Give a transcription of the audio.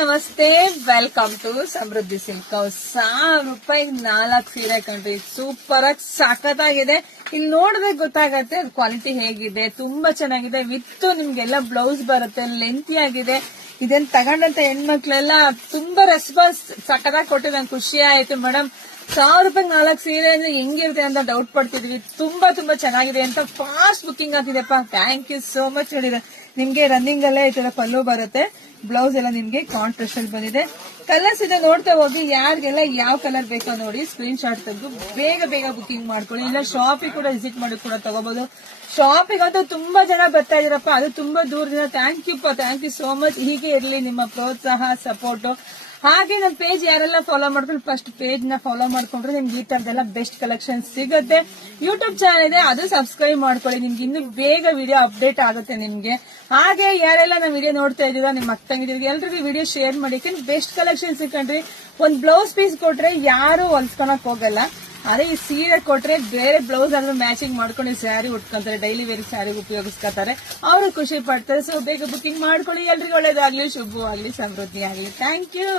ನಮಸ್ತೆ, welcome to Samruddhi silk house. 1000 ರೂಪಾಯಿಗೆ 4 ಸೀರೆ ಕಣ್ರಿ, ಸೂಪರ್ ಆಗಿ ಸಖತ್ತಾಗಿದೆ. ಇಲ್ಲಿ ನೋಡಿದ್ರೆ ಗೊತ್ತಾಗತ್ತೆ ಅದು ಕ್ವಾಲಿಟಿ ಹೇಗಿದೆ. ತುಂಬಾ ಚೆನ್ನಾಗಿದೆ. ವಿತ್ ನಿಮ್ಗೆಲ್ಲ ಬ್ಲೌಸ್ ಬರುತ್ತೆ, ಲೆಂತಿ ಆಗಿದೆ. ಇದನ್ನ ತಗೊಂಡಂತ ಹೆಣ್ಮಕ್ಳೆಲ್ಲ ತುಂಬಾ ರೆಸ್ಪಾನ್ಸ್ ಸಖತ್ತಾಗಿ ಕೊಟ್ಟಿದೆ. ನಂಗೆ ಖುಷಿ ಆಯ್ತು ಮೇಡಮ್. 1000 ರೂಪಾಯಿಗೆ 4 ಸೀರೆ ಅಂದ್ರೆ ಹೆಂಗಿರುತ್ತೆ ಅಂತ ಡೌಟ್ ಪಡ್ತಿದ್ವಿ. ತುಂಬಾ ಚೆನ್ನಾಗಿದೆ ಅಂತ ಫಾಸ್ಟ್ ಬುಕಿಂಗ್ ಆಗ್ತಿದೆಪ್ಪ. Thank you so much. ಹೇಳಿದ್ರೆ ನಿಮ್ಗೆ ರನ್ನಿಂಗ್ ಅಲ್ಲೇ ಈ ತರ ಪಲ್ಲು ಬರುತ್ತೆ, ಬ್ಲೌಸ್ ಎಲ್ಲ ನಿಮ್ಗೆ ಕಾಂಟ್ರಾಸ್ಟ್ ಅಲ್ಲಿ ಬಂದಿದೆ. ಕಲರ್ಸ್ ಇದೆ, ನೋಡ್ತಾ ಹೋಗಿ. ಯಾರಿಗೆಲ್ಲ ಯಾವ ಕಲರ್ ಬೇಕೋ ನೋಡಿ ಸ್ಕ್ರೀನ್ ಶಾಟ್ ತೆಗೆದು ಬೇಗ ಬುಕಿಂಗ್ ಮಾಡ್ಕೊಳ್ಳಿ. ಇಲ್ಲ ಶಾಪಿಗೆ ಕೂಡ ವಿಸಿಟ್ ಮಾಡಿ ಕೂಡ ತಗೋಬಹುದು. ಶಾಪಿಗೆ ಅಂತೂ ತುಂಬಾ ಜನ ಬರ್ತಾ ಇದೀರಪ್ಪ, ಅದು ತುಂಬಾ ದೂರದಿಂದ. Thank you so much. ಹೀಗೆ ಇರ್ಲಿ ನಿಮ್ಮ ಪ್ರೋತ್ಸಾಹ, ಸಪೋರ್ಟ್. ಹಾಗೆ ನನ್ನ ಪೇಜ್ ಯಾರೆಲ್ಲ ಫಾಲೋ ಮಾಡ್ಕೊಂಡು ಫಸ್ಟ್ ಪೇಜ್ ನ ಫಾಲೋ ಮಾಡ್ಕೊಂಡ್ರೆ ನಿಮ್ಗೆ ಈ ತರದೆಲ್ಲ ಬೆಸ್ಟ್ ಕಲೆಕ್ಷನ್ ಸಿಗುತ್ತೆ. ಯೂಟ್ಯೂಬ್ ಚಾನಲ್ ಇದೆ, ಅದು ಸಬ್ಸ್ಕ್ರೈಬ್ ಮಾಡ್ಕೊಳ್ಳಿ. ನಿಮ್ಗೆ ಇನ್ನು ಬೇಗ ವಿಡಿಯೋ ಅಪ್ಡೇಟ್ ಆಗುತ್ತೆ ನಿಮ್ಗೆ. ಹಾಗೆ ಯಾರೆಲ್ಲ ನಮ್ಮ ವಿಡಿಯೋ ನೋಡ್ತಾ ಇದೀರಾ, ನಿಮ್ಮ ಅಕ್ಕಂಗಿದ್ದೀವಿ ಎಲ್ರಿಗೂ ವಿಡಿಯೋ ಶೇರ್ ಮಾಡಿ. ಬೆಸ್ಟ್ ಕಲೆಕ್ಷನ್ ಸಿಕ್ಕಂಡ್ರಿ. ಒಂದ್ ಬ್ಲೌಸ್ ಪೀಸ್ ಕೊಟ್ರೆ ಯಾರು ಹೊಲ್ಸ್ಕೊಳಕ್ ಹೋಗಲ್ಲ. ಅದೇ ಈ ಸೀರೆ ಕೊಟ್ರೆ ಬೇರೆ ಬ್ಲೌಸ್ ಆದ್ರೂ ಮ್ಯಾಚಿಂಗ್ ಮಾಡ್ಕೊಂಡು ಸ್ಯಾರಿ ಉಟ್ಕೊಂತಾರೆ, ಡೈಲಿ ವೇರ್ ಸ್ಯಾರಿ ಉಪಯೋಗಿಸ್ಕೊತಾರೆ, ಅವರು ಖುಷಿ ಪಡ್ತಾರೆ. ಸೊ ಬೇಗ ಬುಕಿಂಗ್ ಮಾಡ್ಕೊಳ್ಳಿ. ಎಲ್ರಿಗೂ ಒಳ್ಳೇದಾಗ್ಲಿ, ಶುಭವಾಗ್ಲಿ, ಸಮೃದ್ಧಿ ಆಗ್ಲಿ. Thank you.